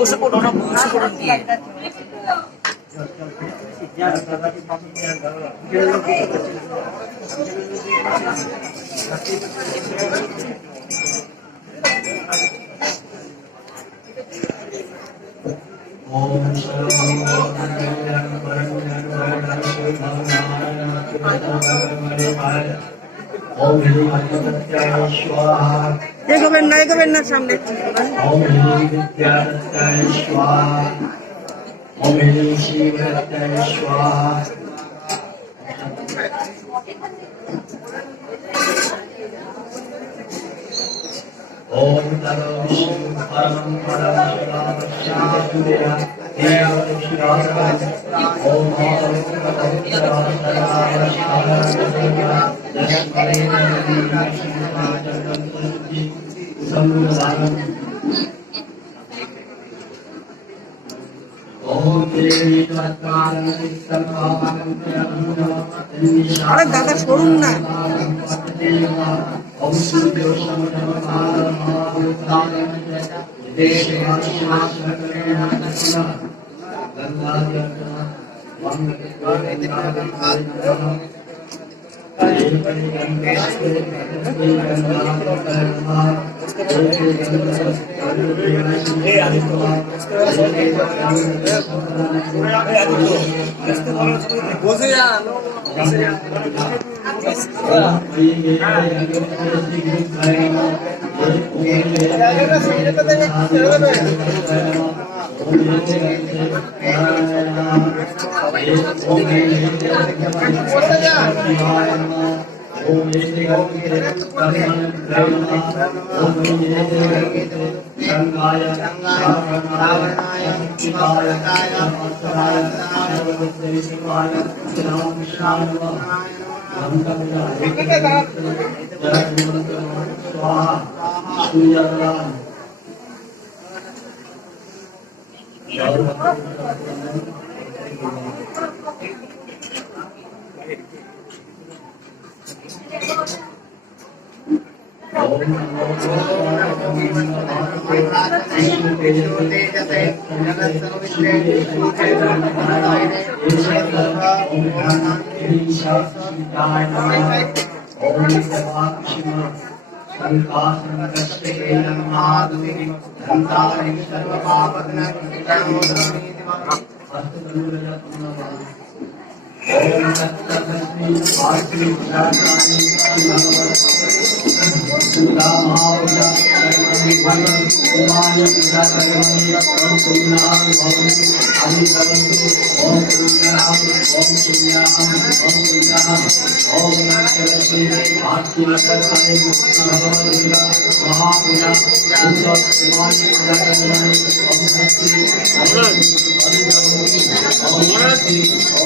বসে পড়ো না, বসে পড়ো কি এগোবেন না সামনে। ओम तरो विष्णु परम परम शिवा ओम अरे दादा छोड़ून ना महापुरा संकल्प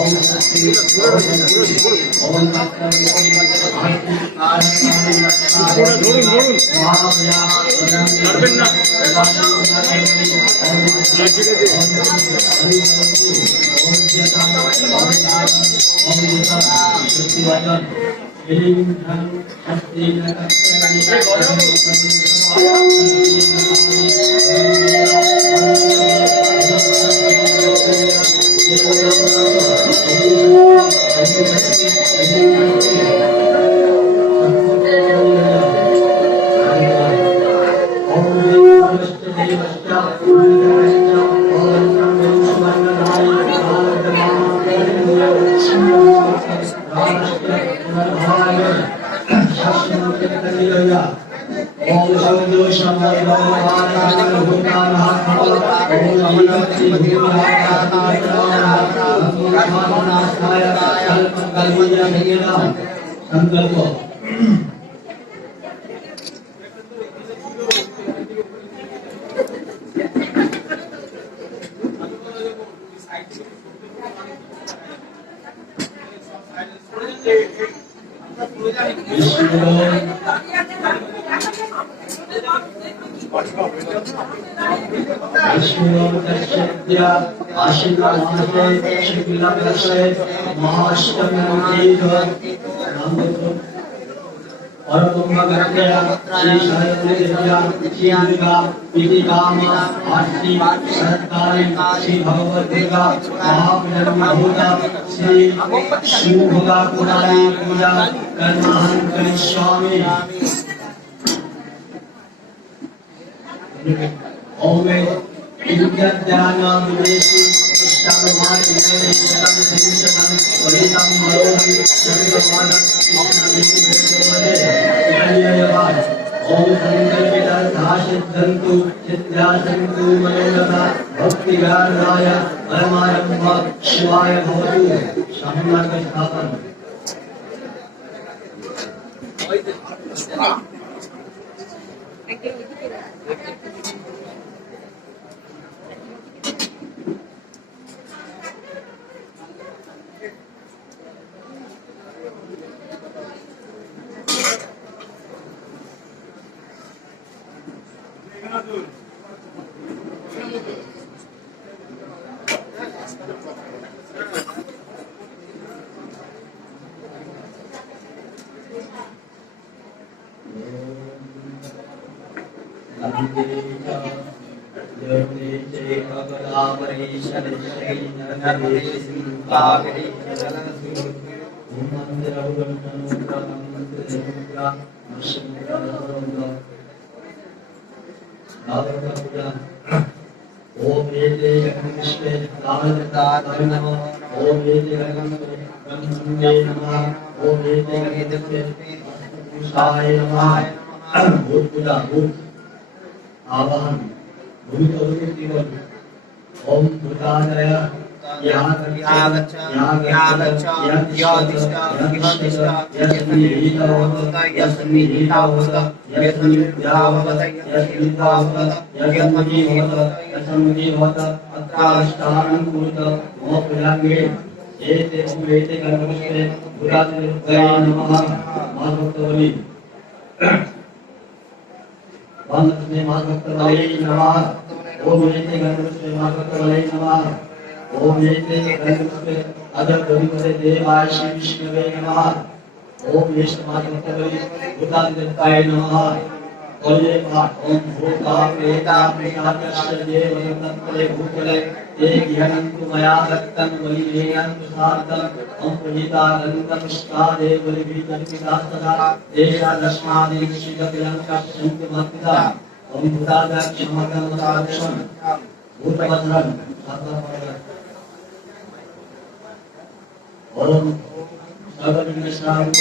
शिवाय भवतु सामना स्थापन आवाहन ओम भूतादय ओम येते गणपते महाभक्तवले नमः ओम येते गणपते अदर गणपते देवाय श्री विष्णुवे नमः ओम येते महाभक्तवले भूतादित्याय नमः ओये पाठ ओम भूता प्रेता प्रेतास्य देवतत्तले भूतले ते ज्ञानन्तु मया दत्तं बलिरेयन्तु सार्थं ओम प्रहिता अनन्तं स्तादे बलिभितन्तिता सदा देशा दशमादिश्रितलंका संतमत्ता ओम भूतादा क्षमतादाक्षम भूतभद्रं ओम सर्वविघ्नश्रावण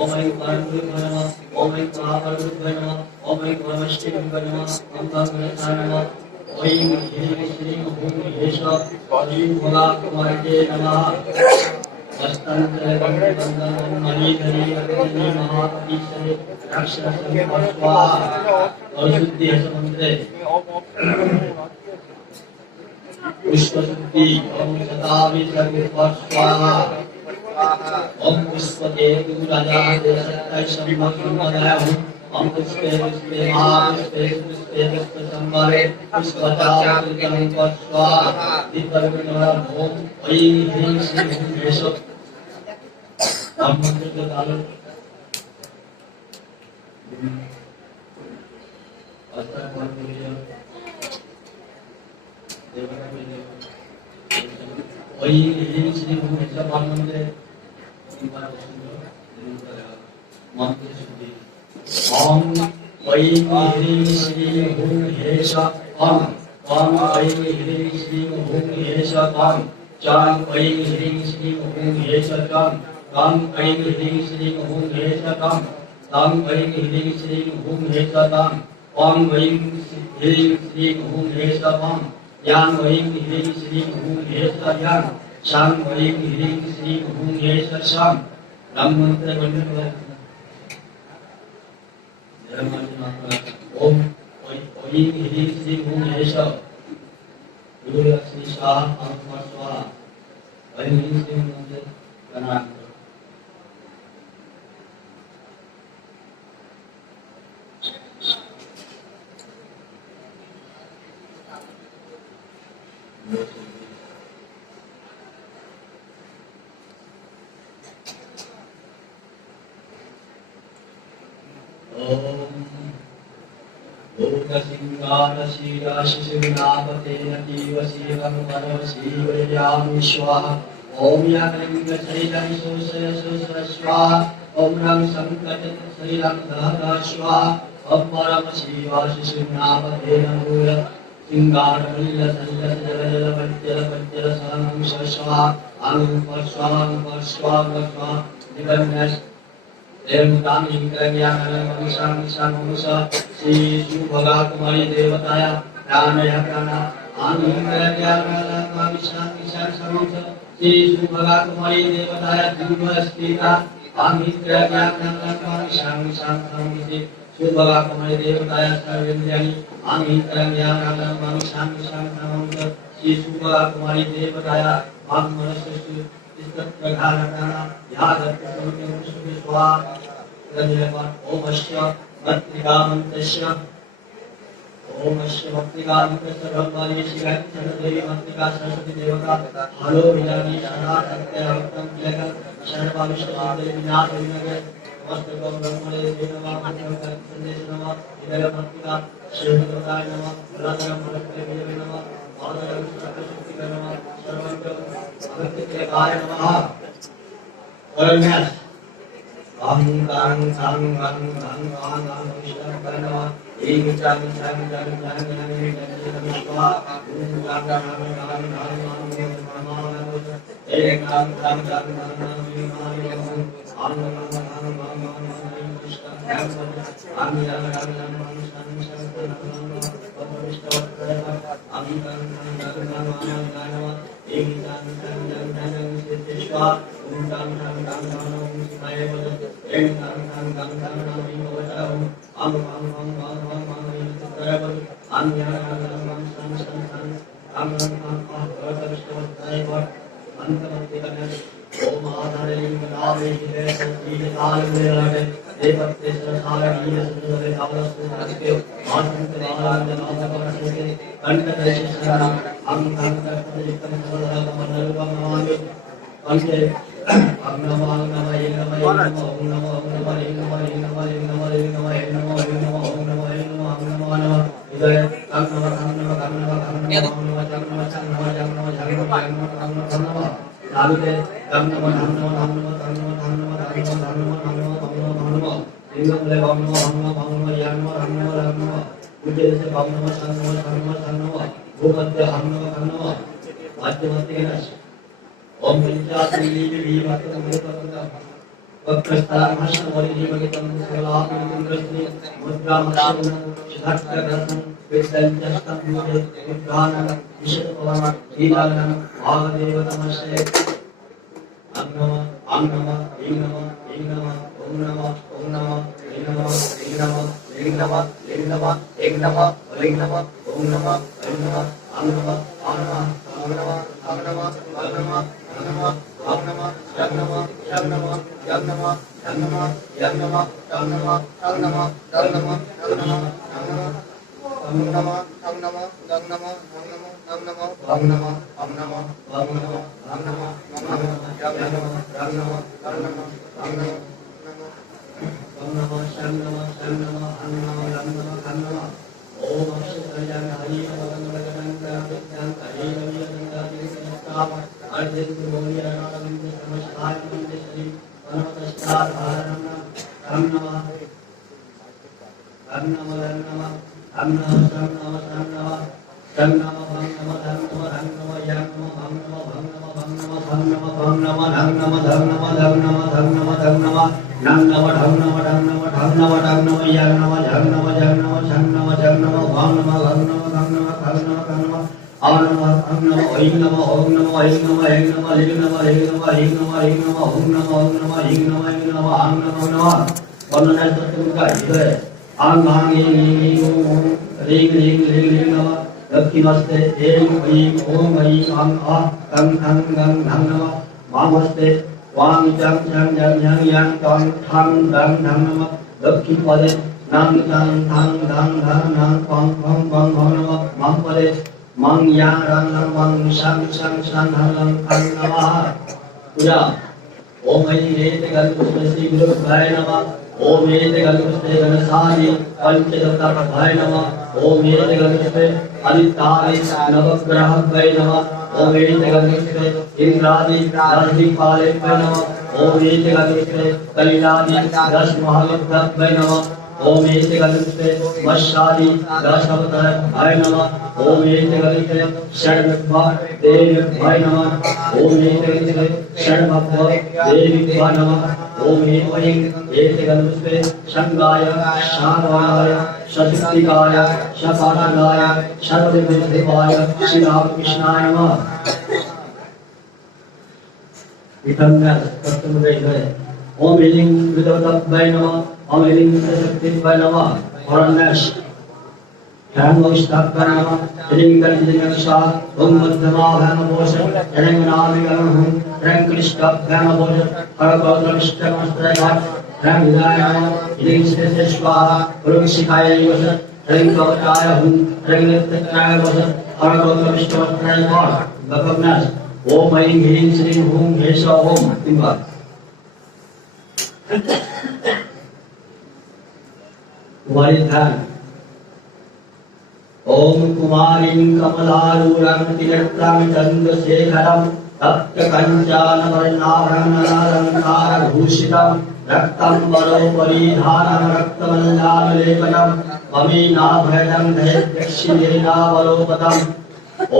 Om Aim Parabrahmaya Namah. Om Aim Parabrahmaya Namah. Om Aim Paramashtevaya Namah. Om Paramashtevaya Namah. Om Hri Shri Om Yesha Shri Bhola Kumarite Namah. Vastantra Vandana Mani Dhari Agni Mahapishare Rakshana Sampaswa Arshuddhi Samandre Pushpasuddhi Om Satavi Sarvipaswa Om Pushpate Raja Desattai Sammakhamadaya Om Pushpe Pushpe Mahapushpe Pushpe Pushpe Sambhare Pushpata Pushpaswa Diparvanara Om Aim Hrim Shri Om Yesha Om Mantra के दाल अस्तर पर पूजा देवता के वही यही श्री भूमि का मंत्र मंत्र शुद्धि ओम वही ह्रीं श्री भूमि हेशा ओम ओम वही ह्रीं श्री भूमि हेशा ओम चां वही ह्रीं श्री भूमि हेशा चां Tam Aim Hri Shri Om Hesha Tam Tam Aim Hri Shri Om Hesha Tam Om Aim Hri Shri Om Hesha Tam Yan Aim Hri Shri Om Hesha Yan Sham Aim Hri Shri Om Hesha Sham Ram Mantra Vandana Om Aim Hri Shri Om Hesha Guru Lakshmi Shah Amar Swaha Aim Hri Shri Om Hesha Kanak Lokasingara Shira Shishunapate Nativa Sivam Manavasivayami Swaha Om Yakalinga Sailam Sosaya Sosara Swaha Om Ram Sankata Sailam Dhara Swaha Om Parama Shiva Shishunapate Namuya Singara Malila Salla Jala Jala Vajjala Vajjala Sanam Swaha Anupa Swaha Anupa Swaha Swaha Divanyash Devam Inkranyana Manishan Nishan Musa Shri Subhaga Kumari Devataya Pranaya Prana Anukranyana Manishan Nishan Samusa Shri Subhaga Kumari Devataya Diva Spita Anukranyana Manishan Nishan Samusa Subhaga Kumari Devataya Sarvindyani Anukranyana Manishan Nishan Samusa Shri Subhaga Kumari Devataya Bhagmanasasu Pragharana Yadata Swa Ranjava Om Ashya Bhattigamantasya Om Ashya Bhattigamantasya Brahmani Shri Devi Bhattiga Saraswati Devata Halo Vijani Shara Satya Bhattam Kilaka Sharva Vishwa Devi Vinata Vinaga Mastakam Brahmane Devava Bhattiga Sandeshanava Idaya Bhattiga Shri Devata Nama Radhara Bhattya Devi Nama Adhara Vishwakashakti Nama Sarvanta Bhattya Kaya Nama Orangnya Ang Kang Sang Ang Ang Ang Ang Vishnu Karna Ing Chang Chang Chang Chang Chang Chang Vishwa Ung Kang Kang Kang Kang Kang Eng Kang Kang Kang Kang Kang Vishnu Ang Ang Ang Ang Ang Ang Vishnu Ang Ang Ang Ang Niat. ओम कुमारीं कमलारूढं तिलक्तं चन्द्रशेखरं तप्तकञ्चानवर्णाभरणमलङ्कारभूषितं रक्तम्बरोपरिधानं रक्तमल्लाभिलेपनं ममीनाभयं दयत्यक्षिलेनावलोपतम्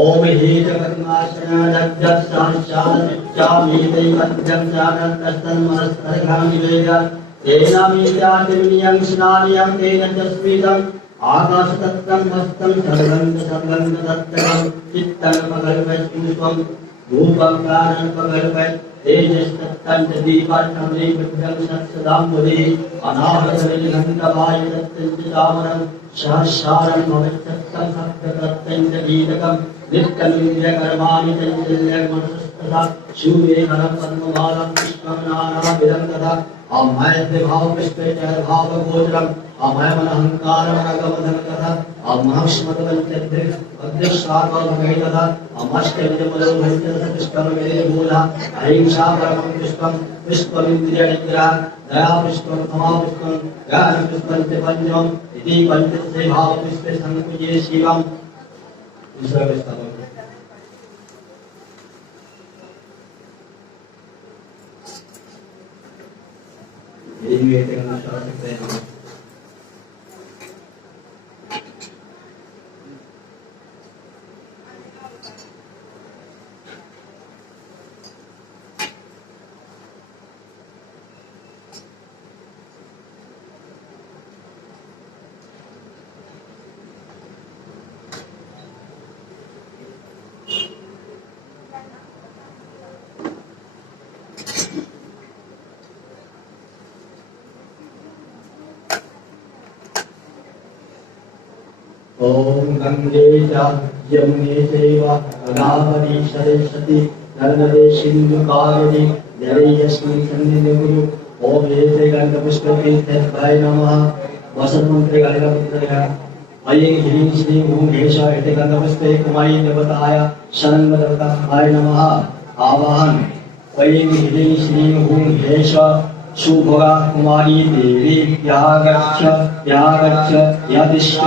ओम हीतकर्माशनदग्धसांशालमिच्छामीदैवत्यं जानन्तस्तन्मनस्तर्घानिवेदं तेन मीत्यातिर्नियं स्नानियं तेन च स्मितम् आकाशतत्त्वं हस्तं सर्वं तत्त्वं चित्तं पकल्पयित्वं रूपं कारणं पकल्पयत् तेजस्तत्तं च दीपार्थं दीपद्रं सत्सदाम्बुधि अनाहतनिर्घण्टवायुदत्तं सहस्रारं भवत्सत्तं सप्ततत्तं च गीतकं नित्यमिन्द्रियकर्माणि चञ्चल्यमनसस्तथा शूरे करं पद्ममालं पुष्पं नानाविधं तथा अमयद्य भाव पुष्पे च भाव गोचरम् अमय मन अहंकार मनगमन कथा अमहस्मतवंचद्य अध्यक्षात्मभगे तथा अमष्टविधमलो भंचसतिष्ठम वेदे मूला अहिंसा परमं पुष्पं पुष्पमिन्द्रियनिग्रह दया पुष्पं क्षमा पुष्पं ज्ञान पुष्पं च पंचमम् इति पंचस्य भाव पुष्पे संपूज्ये शिवम् दूसरा का स्थापन ये भी ऐसे करना चाह सकते हैं ओम गंगे च यमुने चैव गोदावरी सरस्वती नर्मदे सिंधु कावेरी जलेस्मिन् सन्निधिं ओम एते गंधपुष्पतीर्थाय नमः वसंतमंत्रे गंधपुत्रया ऐं ह्रीं श्रीं हूं हेश एते गंधपुष्पे कुमारी देवताय शरणदेवताय नमः आवाहन ऐं ह्रीं श्रीं हूं हेश शुभगा कुमारी देवी यागच्छ यदिष्ट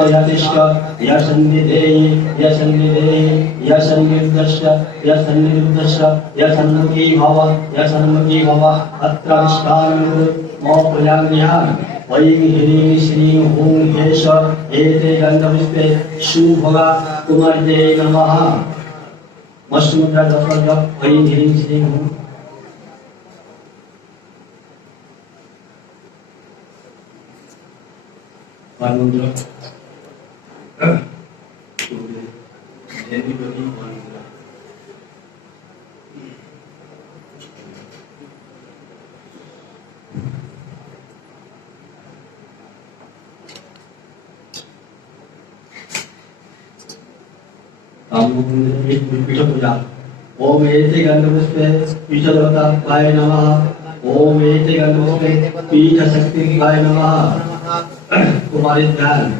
यसन्निधेहि यसन्मुखी भव अत्र विष्टान् मो प्रयाम्यहम् ऐं ह्रीं श्रीं हूं हेश एते गन्धपुष्पे शुभगा कुमारी नमः मस्तमुद्रा दत्तज ऐं ह्रीं श्रीं हूं Manundra, everybody Manundra. हम लोग एक पीठा पूजा ओम एते गंधपुष्पे पीठदेवताय नमः ओम एते गंधपुष्पे पीठशक्तिकाय नमः कुमारी ध्यान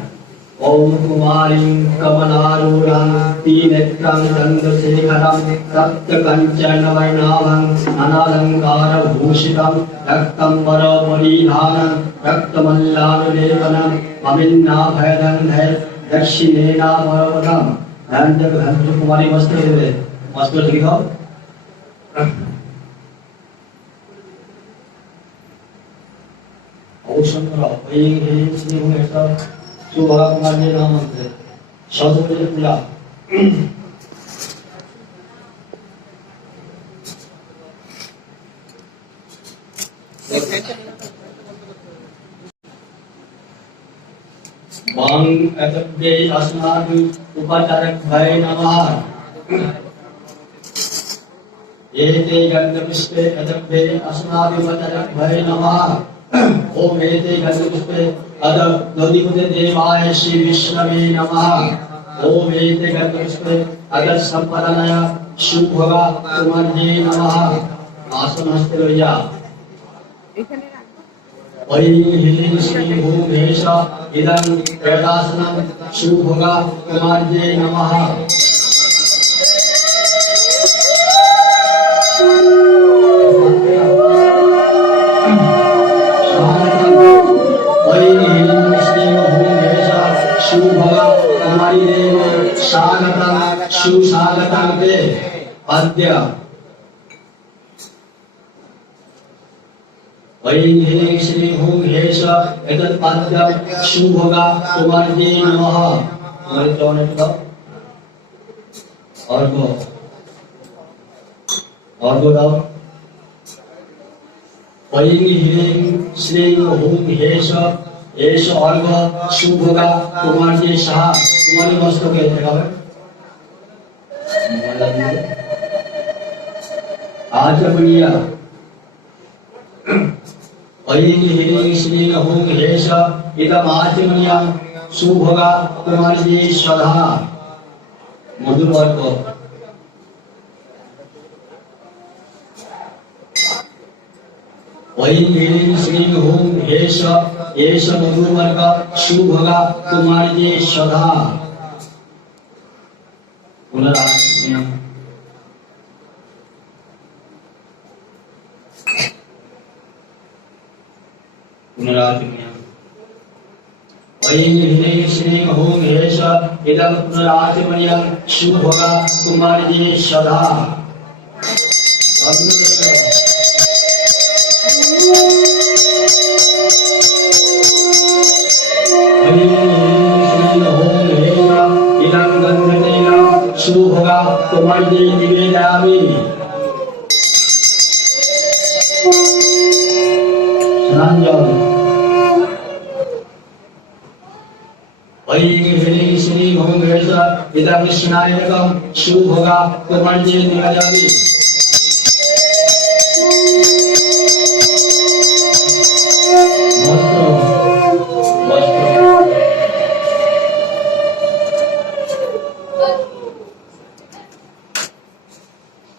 ओम कुमारी कमलारूढ़ं तीनेत्रं चंद्रशेखरं सप्तकंचन वैनाभं अनालंकारभूषितं रक्तंबर परिधानं रक्तमल्लानुलेपनं अमिन्नाभयदन्धे दक्षिणेनाभवनं ध्यान कुमारी वस्त्र दिखाओ औषध ऐं ह्रीं श्रीं हूं ऐसा शुभगा कुमारी नाम मंत्र शब्द पूजा वांग अतब्दे अस्मादि उपचारक भय नमः एते गंधपुष्पे अतब्दे अस्मादि उपचारक भय नमः ओम एते गंधपुष्पे अद दधिपते देवाय श्री विष्णवे नमः ओम एते गंधपुष्पे अद संपदनय शुभगा कुमारी नमः आसन हस्ते लोया ऐं ह्रीं श्रीं हूं हेश इदं वेदासनं शुभगा कुमारी नमः सुस्वागतं ते अद्य ऐं ह्रीं श्रीं हूं हेश एतत् पाद्यं शुभगा कुमारी नमः हमारे चौने का और को दाओ ऐं ह्रीं श्रीं हूं हेश एष अर्घ शुभगा कुमारी शाह कुमारी मस्तक के देखावे आज बढ़िया ऐं ह्रीं श्रीं हूं हेश इदम् आचमनीयं शुभगा कुमारी स्वधा मधुवर्ग ऐं ह्रीं श्रीं हूं हेश एष मधुवर्ग शुभगा कुमारी स्वधा पुनरागमनम् ऐं ह्रीं श्रीं हूं हेश इदं पुनराचमनीयं शुभगा कुमारी सदा शुभगा कुमारी निवेदयामि स्नान ऐं ह्रीं श्रीं ॐ गणेश इदं स्नायकं शुभगा कुमारी निवेदयामि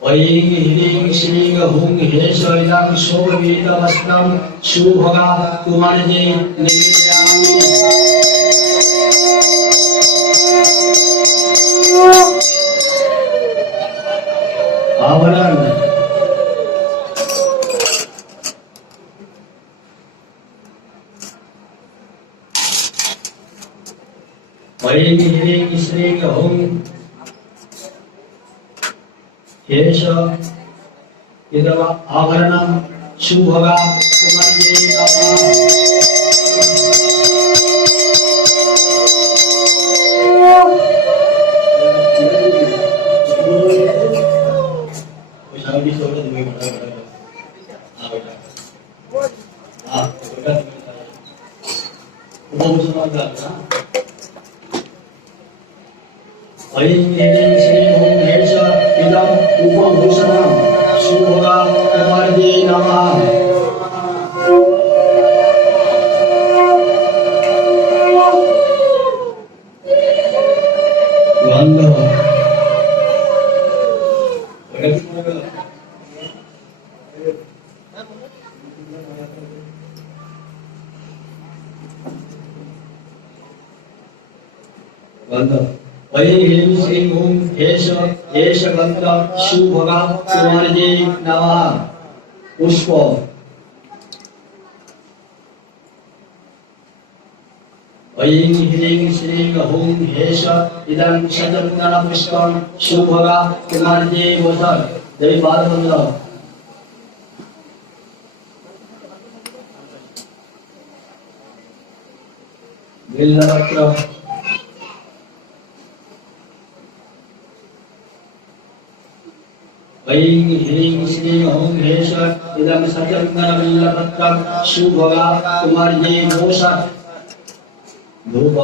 ऐं ह्रीं श्रीं हुं हेश्वरिदं शोभितवस्त्रं शुभगा कुमारी निवेदयामि आवरण ऐं ह्रीं श्रीं हुं हेश इदं आवरणं शुभगा कुमारी नमः ऐं ह्रीं श्रीं हुं हेश इदं उपभूषणं शुभगा कुमारी नमः गंध ऐं ह्रीं श्रीं हुं हेश एष गन्ध शुभगा कुमारी नमः पुष्प ऐं ह्रीं श्रीं हुं हेश इदं शतचन्दनपुष्पं शुभगा कुमारी वसन् देवी पादबन्धः बिल्वपत्र ऐं ह्रीं श्रीं हुं हेश इदं सचन्दनबिल्वपत्रं शुभगा कुमारी वसन् धूप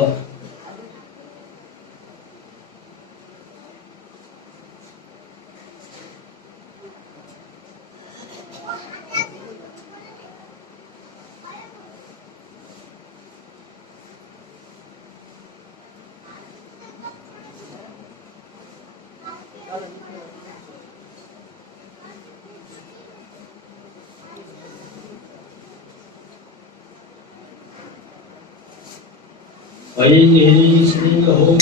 ऐं ह्रीं श्रीं हुं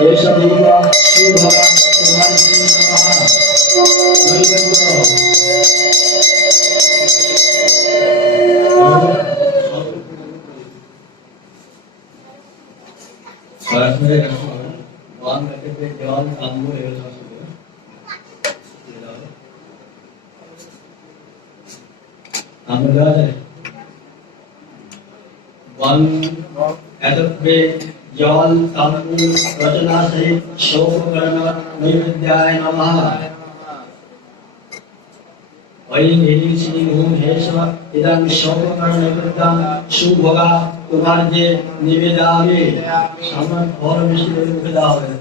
हेश देवा शुभगा कुमारी नमः जल तांबूल रचना सहित शोभकर्ण नैवेद्याय नमः ऐं ह्रीं श्रीं हुं हेश इदं शोभकर्ण नैवेद्यं शुभगा कुमारी निवेदयामि सामने और मिश्र निवेदयामि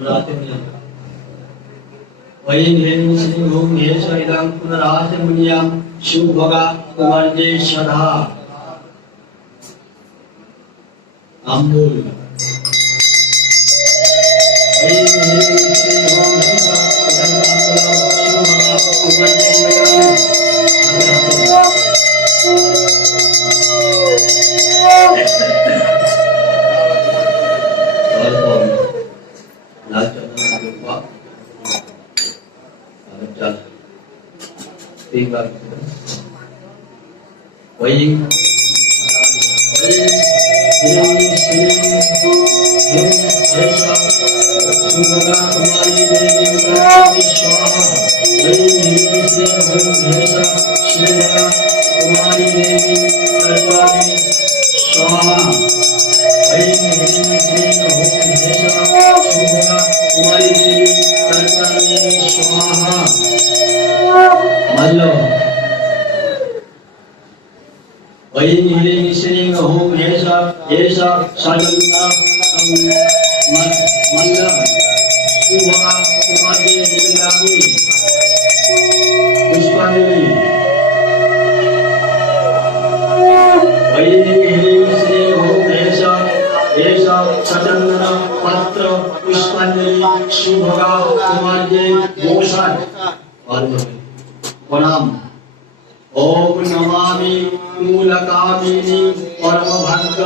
बुलाते नहीं वही ह्रीं श्रीं ओम हेश इदं पुनराज मुनियां शुभगा कुमारजे सदा अम्बुल वही ह्रीं श्रीं ओम हेश इदं पुनराज कुमारजे तीन बार वही वहीं ह्रीं श्रीं ओम हेशा हेशा साजन्ना मल्ल शुभा कुमारी देवी पुष्पांजलि वहीं ह्रीं श्रीं ओम हेशा हेशा साजन्ना पत्र पुष्पांजलि शुभा कुमारी मोक्षाय प्रणाम ओम नमामि मूलकामिनी परम भक्त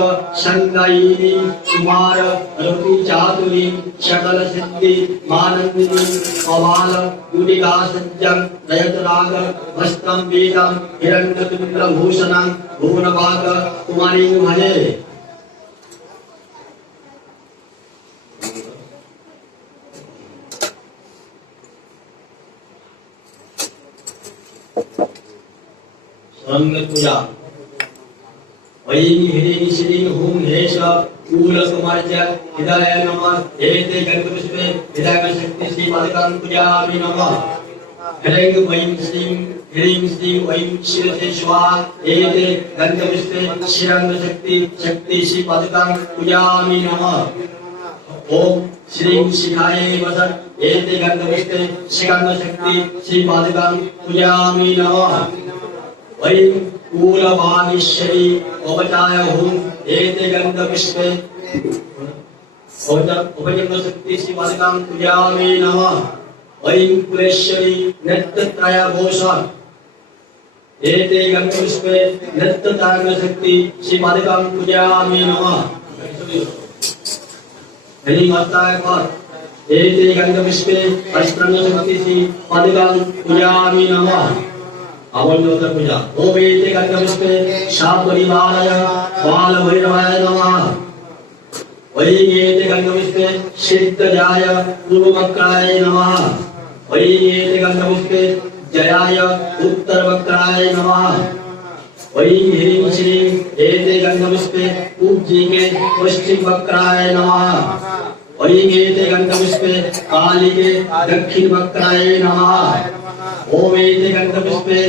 संगायिनी कुमार रति चातुरी सकल सिद्धि मानंदिनी कमाल गुणिका सज्जन दयत राग वस्त्रम वेदम हिरण्यतुल्य भूषणं भुवनभाग कुमारी भजे पूजा वही ह्रीं श्रीं ओम हेश कूल कुमार्य हृदय नमः एते गंधपुष्पे हृदय शक्ति श्री पादकां पूजामि नमः ह्रीं वैं श्रीं वैं शिरसे स्वाहा एते गंधपुष्पे शिरंग शक्ति शक्ति श्री पादकां पूजामि नमः ओम श्रीं शिखाये वसत् एते गंधपुष्पे शिरंग शक्ति श्री पादकां पूजामि नमः वहीं कूलवाणीश्वरी उपचाय हूँ एते गंधपुष्पे उपजन शक्ति श्री पादकां पूजामि नमः वहीं कुलेश्वरी नृत्यत्रय घोषा एते गंधपुष्पे नृत्यत्रय शक्ति श्री पादकां पूजामि नमः हरि माताय पर एते गंधपुष्पे अष्टांग शक्ति श्री पादकां पूजामि नमः अवलोकन पूजा ओम एते गंधपुष्पे शापरिवाराय बाल भैरवाय नमः वही एते गंधपुष्पे सिद्धजाय पूर्ववक्राय नमः वही एते गंधपुष्पे जयाय उत्तरवक्राय नमः वही ह्रीं श्रीं एते गंधपुष्पे पूज्यिके पश्चिमवक्राय नमः वही एते गंधपुष्पे कालिके दक्षिणवक्राय नमः ओम एते गंधपुष्पे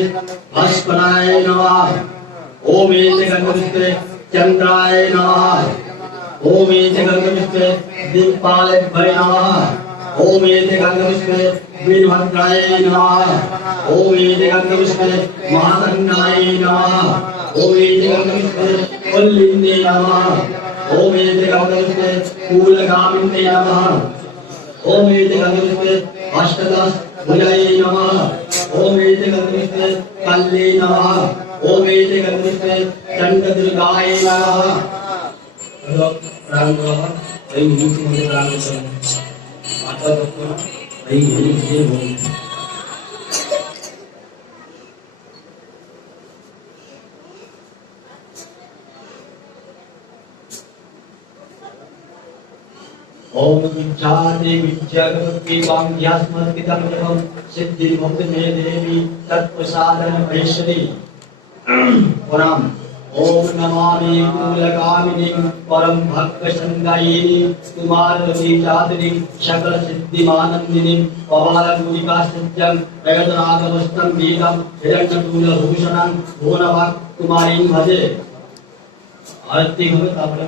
भास्कराय नमः ओम एते गंधपुष्पे चंद्राय नमः ओम एते गंधपुष्पे दीपालभ्य नमः ओम एते गंधपुष्पे वीरभद्राय नमः ओम एते गंधपुष्पे महागंगाय नमः ओम एते गंधपुष्पे वल्लिन्ये नमः ओम एते गंधपुष्पे कूलगामिन्ये नमः ओम एते गंधपुष्पे अष्टदश भुजाय नमः ओम एते गंधपुष्पे कल्ले नमः ओम एते गंधपुष्पे चंडदुर्गाय नमः प्राण नमः ऐं ह्रीं श्रीं प्राण नमः माता भक्तो ऐं ह्रीं श्रीं ओम ओम विद्यादे विद्यागति वांग्यास्मर्पितं जपं सिद्धिर्भक्ते देवी तत्प्रसादन महेश्वरी प्रणाम ओम नमामि कूलगामिनी परम भक्त संगायिनी कुमारवती जातनी सकल सिद्धिमानंदिनी पवाल गुलिका सज्जन प्रयतनागमस्तं वेदं हिरण्यतुल्य भूषणं भुवनभाग कुमारीं भजे आरती हो तापर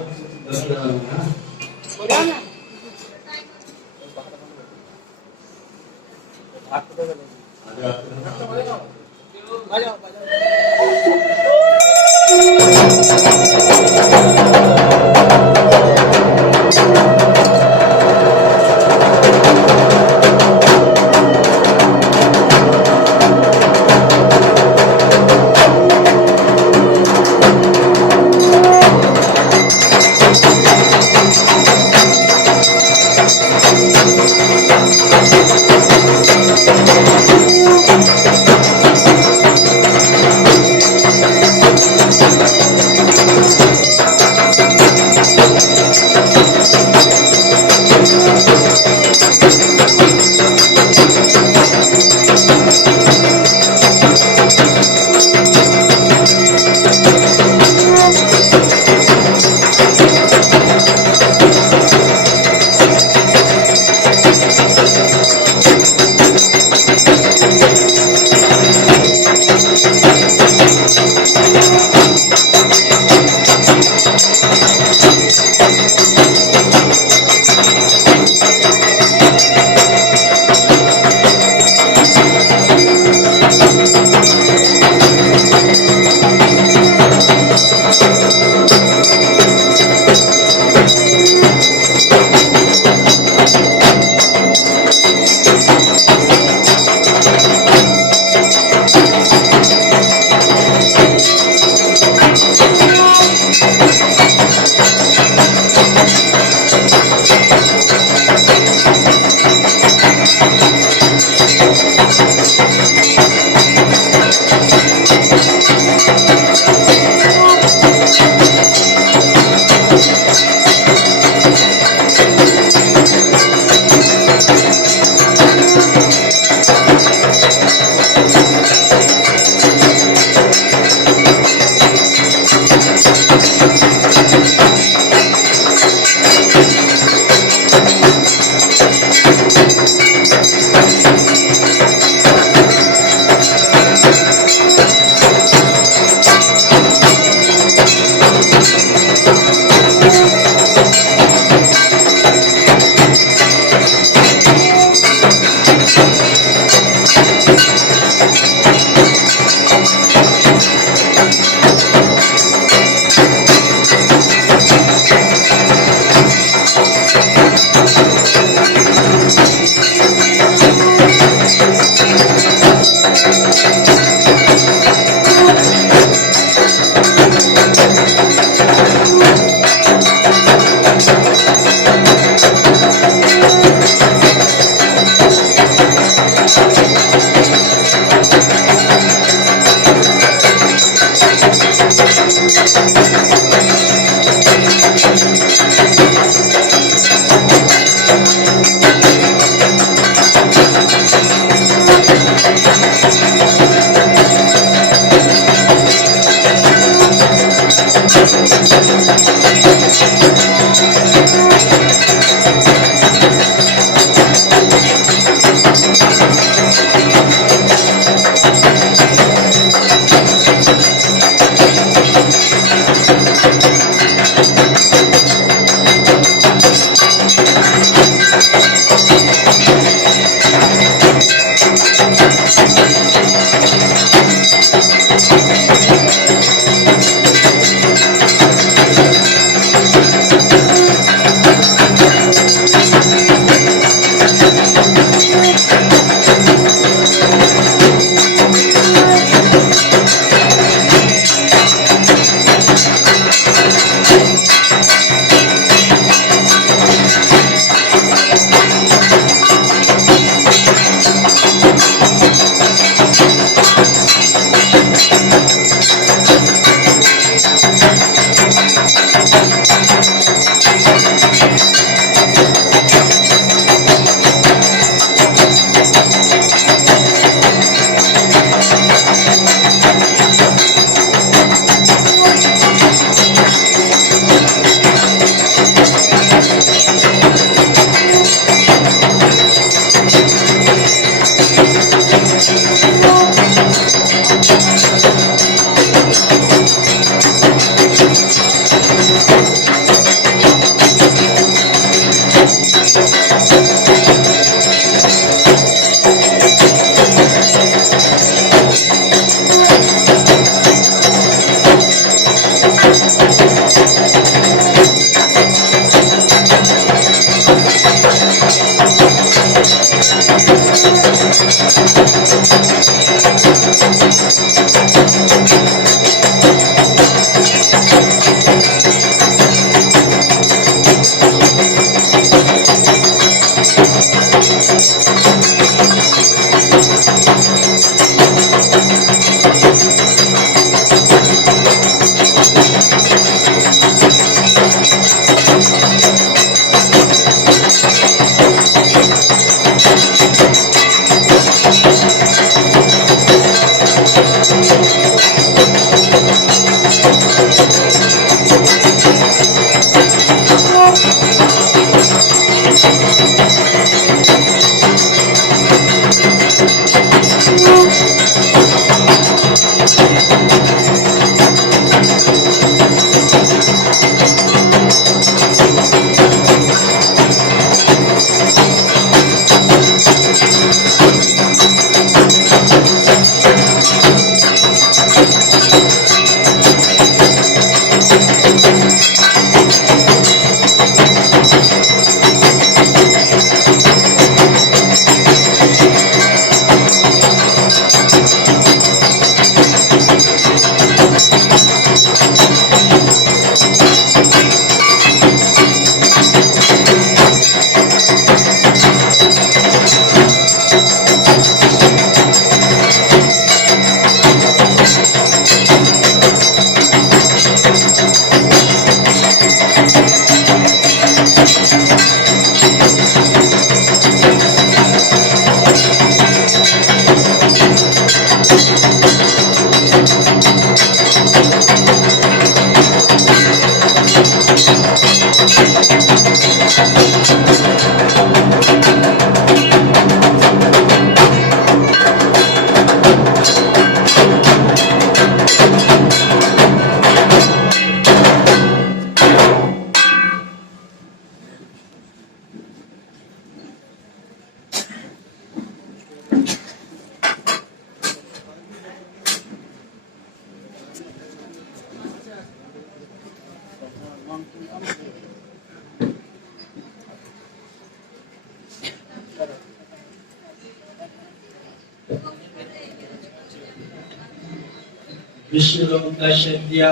विष्णुलोकशद्या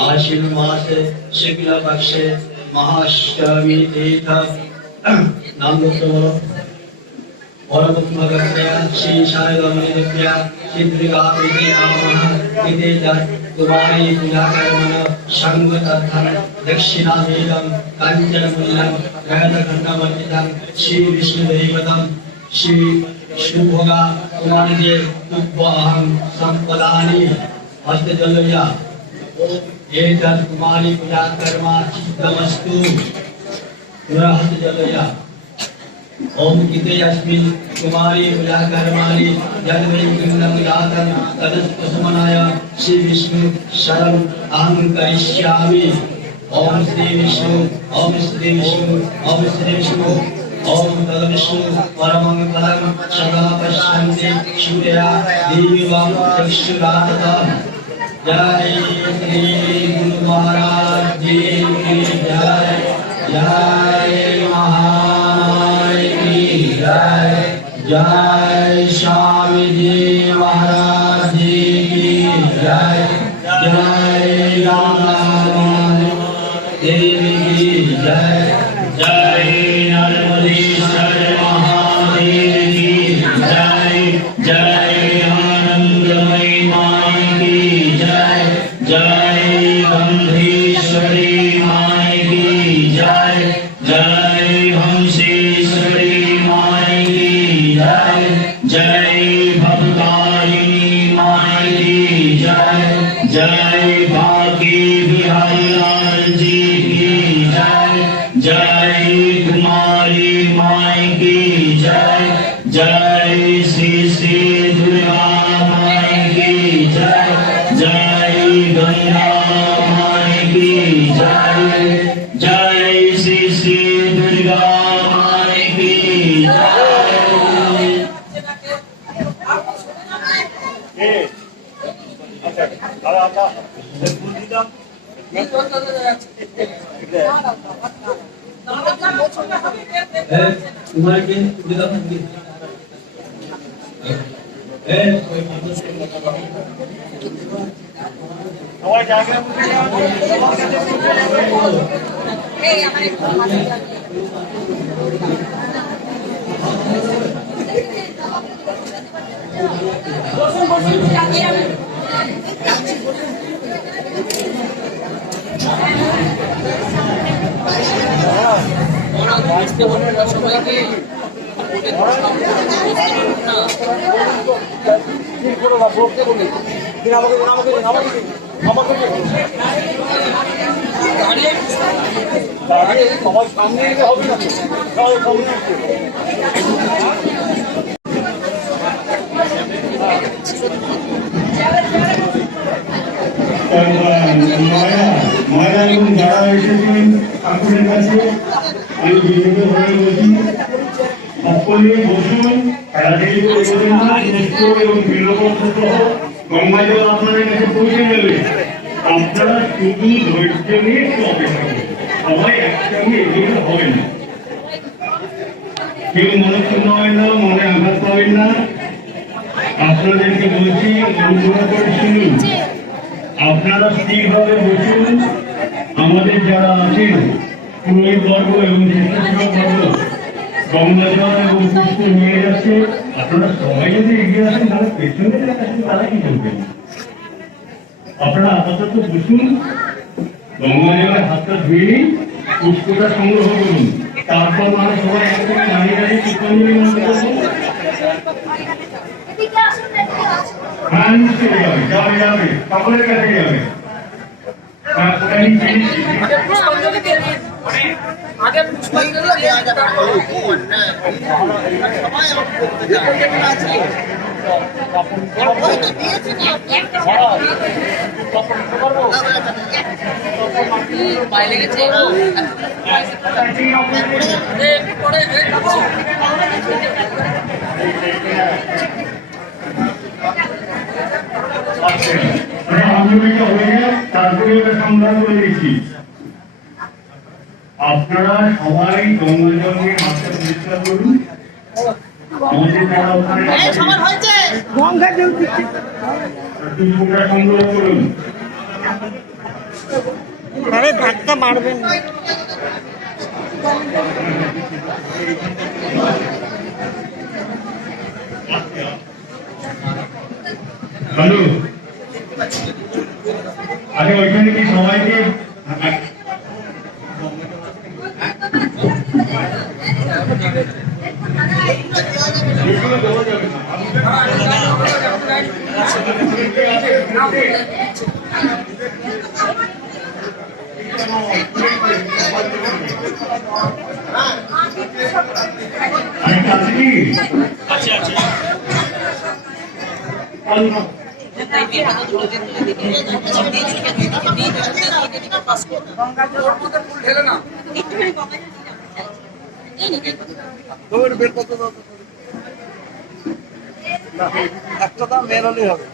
आशीर्वाद शीघ्र पक्षे महाष्टमी तीर्थ नामोत्सव परमुत्मगत्या श्री शारदामणिभ्या चित्रिकापीति नामः इति कुमारी पूजाकर्मण शंख तथा दक्षिणावेदं कांचनमूलं वेदखंडवर्तितं श्री विष्णुदेवतं श्री शुभोगा कुमारी तुभ्यहं संपदानि हस्तजलया एतत् कुमारी पूजाकर्मा चित्तमस्तु हस्तजलया ओम किते अस्मिन् कुमारी पूजाकर्माणि जन्मैकं जातं तदस्मनाय श्री विष्णु शरणं अहं करिष्यामि ओम श्री विष्णु ओम श्री विष्णु ओम श्री विष्णु ओम तद्विष्णु परमंगलं सदा पश्यन्ति सूर्या देवीवां चक्षुरातः जय श्री गुरु महाराज जी की जय जय महामाई की जय जय स्वामी जी महाराज जी की जय जय राम देवी की जय जय नर्मदेश्वर महादेव की जय जय आनंदमयी माई की जय जय गंधेश्वरी माई की जय जय हंसेश्वरी माई की जय जय भवतारिणी माई की जय जय भागी बिहारी लाल जी की जय जय कुमारी माई की जय जय श्री श्री दुर्गा माई की जय जय गंगा माई की जय जय श्री श्री दुर्गा माई की जय সবাইকে সবাই সামনে নিলে হবে না, সবাই সামনে মায়েরা এবং যারা এসেছেন ঠাকুরের কাছে আমি বিনীত ভাবে বলছি, সকলে বসুন, তাড়াতাড়ি করে বসুন না, সুস্থ এবং নিরাপদ সহ গঙ্গা জল আপনাদের কাছে পৌঁছে যাবে। আপনারা শুধু ধৈর্য নিয়ে একটু অপেক্ষা করুন, সবাই একসঙ্গে এগিয়ে হবে না। কেউ মনক্ষুণ্ণ হয় না, মনে আঘাত পাবেন না। আপনাদেরকে বলছি, অনুগ্রহ করে শুনুন। আপনারা স্থিরভাবে বসুন। আমাদের যারা আছেন পুরোহিত বর্গ এবং স্বেচ্ছাসেবক বর্গ গঙ্গা জল এবং পুষ্প নিয়ে যাচ্ছে। আপনারা সবাই যদি এগিয়ে আসেন তাহলে পেছনে যারা আছেন তারা কি বলবেন? আপনারা আপাতত বসুন, গঙ্গা জলে হাতটা ধুয়ে নিন, পুষ্পটা সংগ্রহ করুন, তারপর মানে সবাই একসঙ্গে দাঁড়িয়ে দাঁড়িয়ে পুষ্পাঞ্জলি মন্ত্র করুন। হ্যাঁ, নিশ্চয়ই যাবে, যাবে, সকলের কাছে যাবে। আগে পুষ্পাঞ্জলি দিয়ে পায়ে লেগেছে আপনারা সবাই গঙ্গা জল নিয়ে হাতটা পরিষ্কার করুন। আমাদের যারা ওখানে পুষ্পটা সংগ্রহ করুন। আরে ধাক্কা মারবেন না। হ্যালো, আরে ওইখানে কি সবাইকে একটা দাম মেল হলেই হবে।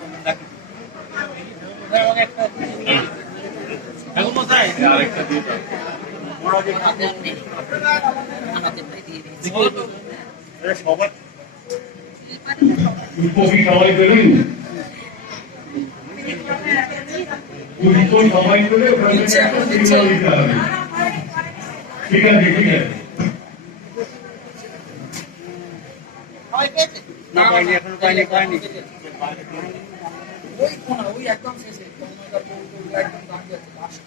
সবাই করুন, সবাই করে ঠিক আছে, ঠিক আছে। না পাইনি, এখনো পাইনি, পাইনি। ওই কোনা ওই একদম শেষে একদম দাঁড়িয়ে আছে লাস্ট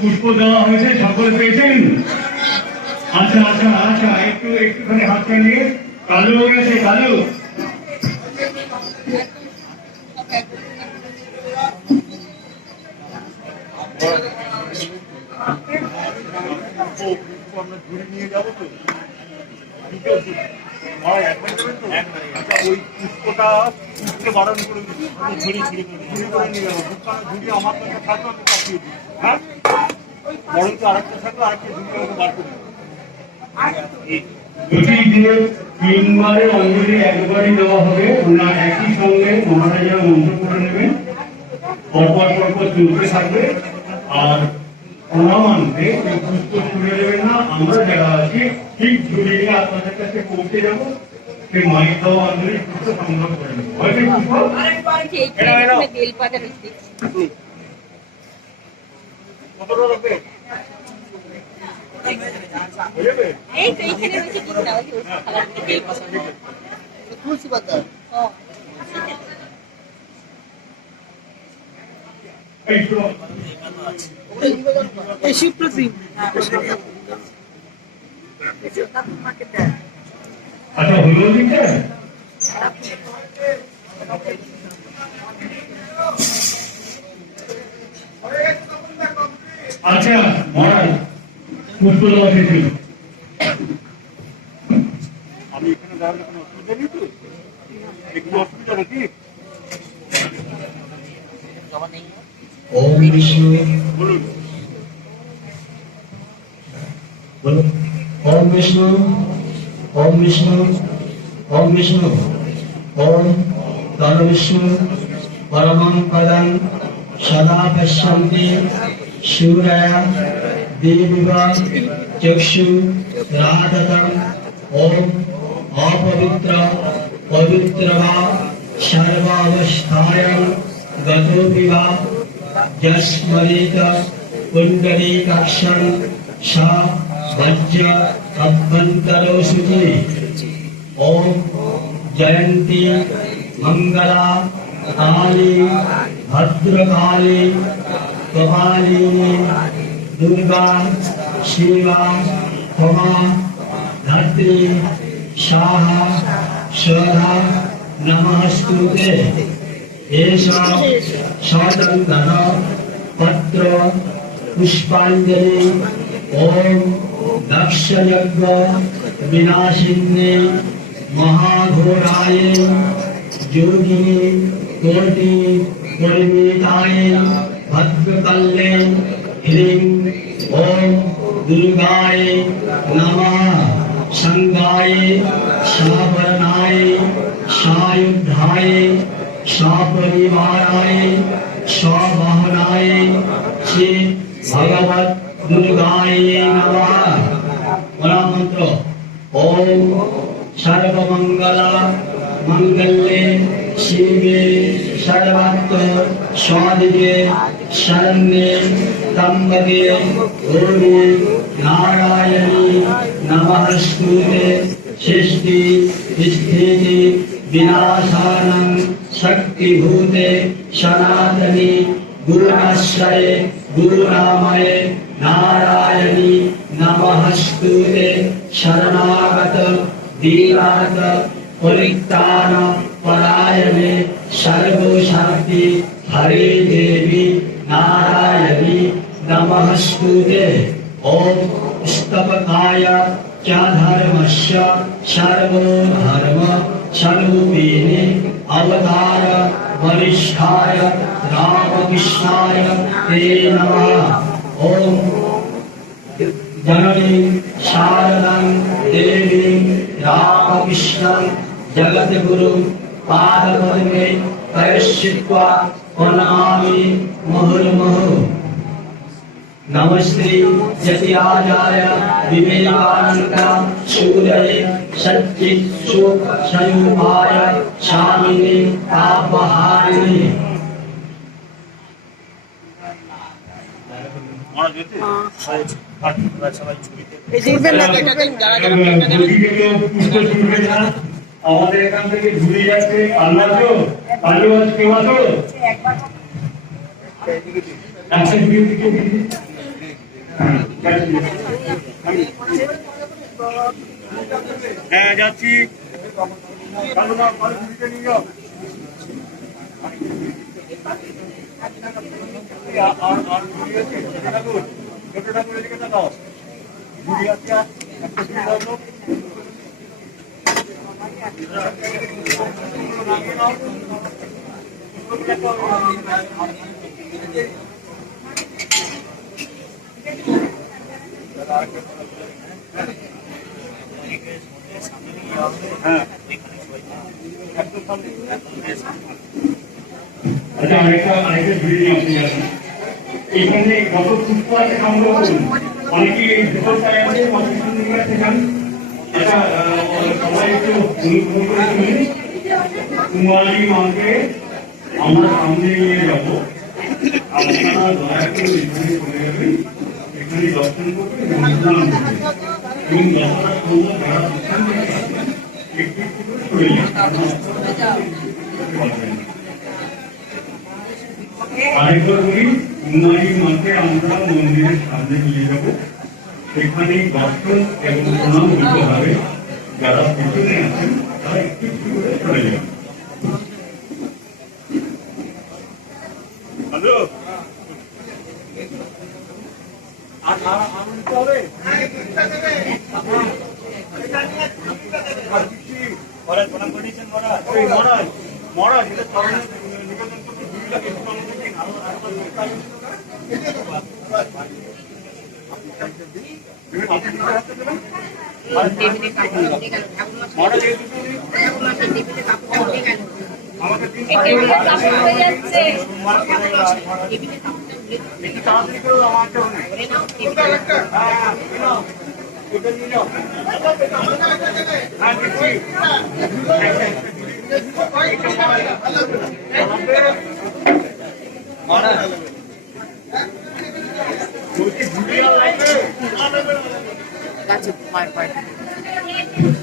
পুষ্প দেওয়া হয়েছে, সকলে পেয়েছেন? আচ্ছা আচ্ছা আচ্ছা, একটুখানি হাতটা নিয়ে। কালো হয়ে গেছে, কালো। আমরা ঘুরে নিয়ে যাবো তো, ওই পুষ্পটা আরেকটা বারণ করে দিচ্ছি ঝুড়ি করে নিয়ে যাবো দোকানে ঝুড়ি আমার কাছে থাকবে আমি পাঠিয়ে দিই হ্যাঁ বরঞ্চ আরেকটা থাকবে আরেকটা ঝুড়ি আমাকে বার করে যদি যে 3 বারে অঞ্জলি একবারই দেওয়া হবে না একই সঙ্গে মহারাজা মন্ত্র করে নেবেন পরপর চলতে থাকবে আর প্রণামান্তে পুষ্প ছুড়ে দেবেন না আমরা যারা আছি ঠিক ঝুড়ি নিয়ে আপনাদের কাছে পৌঁছে যাবো সেই মাইক দেওয়া অঞ্জলি পুষ্প সংগ্রহ করে নেবো হয়তো পুষ্প কতটা রাখবে এই তো এইখানে রয়েছে কি না ওই তুলসী পাতা এই শিবপ্রতিম আচ্ছা হলো দিকে আচ্ছা মহারাজ পুষ্প দেওয়া শেষ হলো আমি এখানে দাঁড়ালে কোনো অসুবিধা নেই তো একটু অসুবিধা নাকি ওম বিষ্ণু বলুন বলুন ওম বিষ্ণু ওম বিষ্ণু ওম বিষ্ণু ওম তন বিষ্ণু পরমং পদং সদা পশ্যন্তি শূরয়া দেবিব চক্ষু রাধতং ওম অপবিত্র পবিত্র বা সর্বাবস্থায়াং গতোপি বা যস্মরেত কুণ্ডলীকাক্ষং সা বজ্র অভ্যন্তরোষুচি ওম জয়ন্তী মঙ্গলা কালী ভদ্রকালী কপালিনী দুর্গা শিবা ক্ষমা ধাত্রী সাহা সদা নমস্তুতে এষা স্বতন্ত্র পত্র পুষ্পাঞ্জলি ওম দক্ষযজ্ঞ বিনাশিন্যে মহাঘোরায় যোগিনী কোটি পরিমিতায় ভদ্রকল্যে হ্রিং ওম দুর্গায় নমঃ সংগায় সাবরণায় সায়ুধায় সপরিবারায় সবাহনায় শ্রী ভগবত দুর্গায় নমঃ মন্ত্র ওম সর্বমঙ্গলা মঙ্গলে শিবে সর্বাত্ম স্বাদিকে শরণ্যে ত্র্যম্বকে গৌরী নারায়ণী নমস্তুতে সৃষ্টি স্থিতি বিনাশানং শক্তিভূতে সনাতনী গুরুআশ্রয়ে গুরুনাময়ে নারায়ণী নমস্তুতে শরণাগত দীনাত পরিত্রাণ পরায়ণে সর্বশক্তি হরে দেবী নারায়ণী নমস্তুতে ওম স্তবকায় च धर्मस्य सर्वधर्म स्वरूपिणे अवतार वरिष्ठाय रामकृष्णाय ते नमः ओम जननी शारदं देवी रामकृष्णं जगद्गुरु पादपद्मे प्रयश्चित्वा प्रणमामि मुहुर्मुहुः नमस्ते जतिराजाय विवेकानंद सूर्ये सच्चित सुख स्वरूपाय स्वामिने तापहारिणे এই দেখবেন না দেখবেন যারা যারা আমাদের এখান থেকে ঘুরে যাচ্ছে আল্লাহ তো আলু আজ কেউ আছো আচ্ছা দিকে হ্যাঁ যাচ্ছি নিয়ে যাও ছোট ঠাকুর এদিকে দাও ঘুরি আছে একটা ঘুরি দাও হ্যাঁ একদম সামনে আচ্ছা আরেকটা ভিডিও আপনি জানেন এখানে কত ফুটপাত সংগ্রহ করুন অনেকে এই দুপুরটায় আমাদের কম্পিটিশন নিয়ে যান আচ্ছা সবাই একটু অনুগ্রহ করে শুনুন কুমারী মাকে আমরা সামনে নিয়ে যাব আপনারা দয়া করে এখানে চলে যাবেন এখানে দর্শন করবেন এবং প্রণাম করবেন এবং দশরা সন্ধ্যা যারা দর্শন করবেন একটু করে সরে যান আরেকবার বলি কুমারী মাকে আমরা মন্দিরের সামনে নিয়ে যাব সেখানে দর্শন এবং প্রণাম করতে হবে যারা পিছনে আছেন তারা একটু করে চলে যান হ্যালো আর নিতে হবে মহারাজ প্রণাম করে নিয়েছেন মহারাজ মহারাজ এটা চরণে নিবেদন করতে 2 লাখ একটু কম দিন আমাকে একটু তাড়াতাড়ি করে আমার হ্যাঁ দিচ্ছি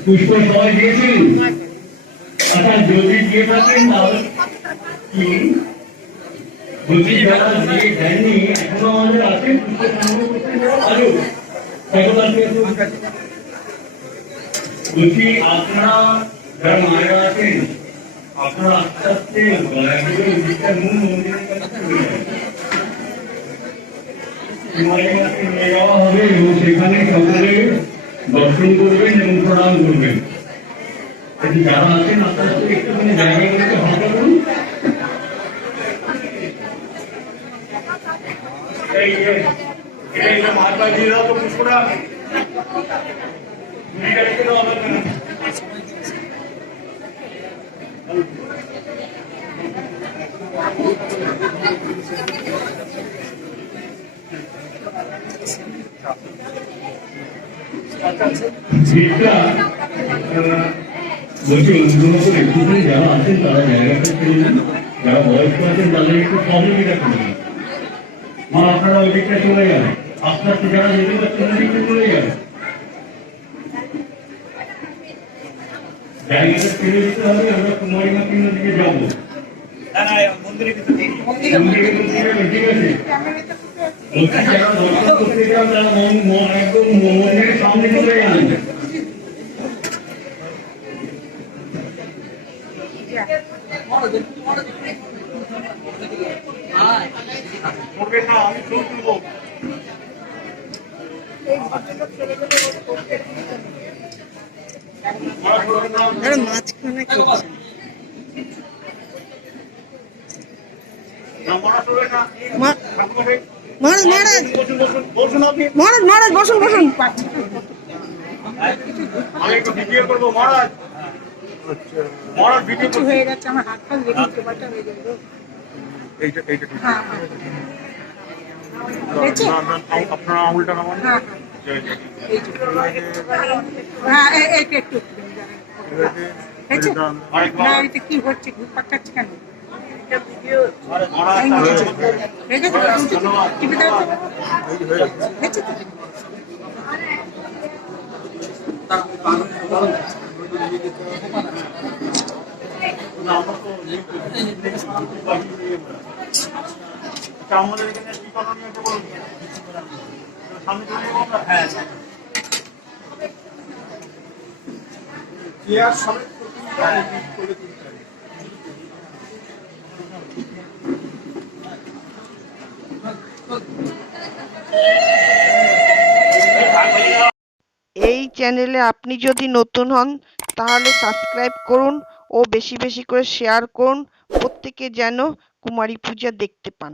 পুষ্প সবাই দিয়েছেন আচ্ছা যদি দিয়ে থাকেন তাহলে কি যদি যারা দিয়ে দেননি এখনো আমাদের আছে পুষ্প সংগ্রহ করতে আরো বলছি আপনারা যারা মায়েরা আছেন আপনারা আস্তে আস্তে দয়া করে উড়িষ্যা মূল মন্দিরের কাছে চলে যাবেন কুমারী মাকে নিয়ে যাওয়া হবে এবং সেখানে সকলে দর্শন করবেন এবং প্রণাম করবেন যারা আছেন আস্তে আস্তে একটুখানি জায়গাগুলোকে ভালো করুন এই মার পায়ে দিয়ে দাও তো পুষ্পটা রেখে দাও হবে না বলছি অনুগ্রহ করে একটুখানি যারা আছেন তারা জায়গাটা ছেড়ে দেন যারা বয়স্ক আছেন তাদের একটু সহযোগিতা করবেন মা আপনারা ওই দিকটা চলে যান আস্তে আস্তে যারা যেতে পারছেন ওই দিকটা চলে যান জায়গাটা ছেড়ে দিতে হবে আমরা কুমারী মাকে দিকে যাবো মন্দিরের ভিতরে ঠিক আছে বলছি যারা দর্শন করতে যান তারা একদম মন্দিরের সামনে চলে যান আমি ফুল তুলবো মাঝখানে করছে মহারাজ মহারাজ মহারাজ মহারাজ বসুন বসুন আমি একটু ভিডিও করবো মহারাজ মহারাজ ভিডিও কিছু হয়ে যাচ্ছে আমার হাত ফাল লেগে উল্টোপাল্টা হয়ে যাবে এইটা হ্যাঁ হয়েছে? আপনারা আঙুলটা নামান হ্যাঁ হ্যাঁ একটু একটু হয়েছে? না এটা কি হচ্ছে ঘুরপাক খাচ্ছে কেন হয়ে গেছে টিপে দাও তো। হয়েছে তো? আমাদের এখানে কি করণীয় আছে বলুন সামনে চলে যাবো আমরা হ্যাঁ চেয়ার সমেত করে দিতে হবে এই চ্যানেলে আপনি যদি নতুন হন তাহলে সাবস্ক্রাইব করুন ও বেশি বেশি করে শেয়ার করুন, প্রত্যেকে যেন কুমারী পূজা দেখতে পান।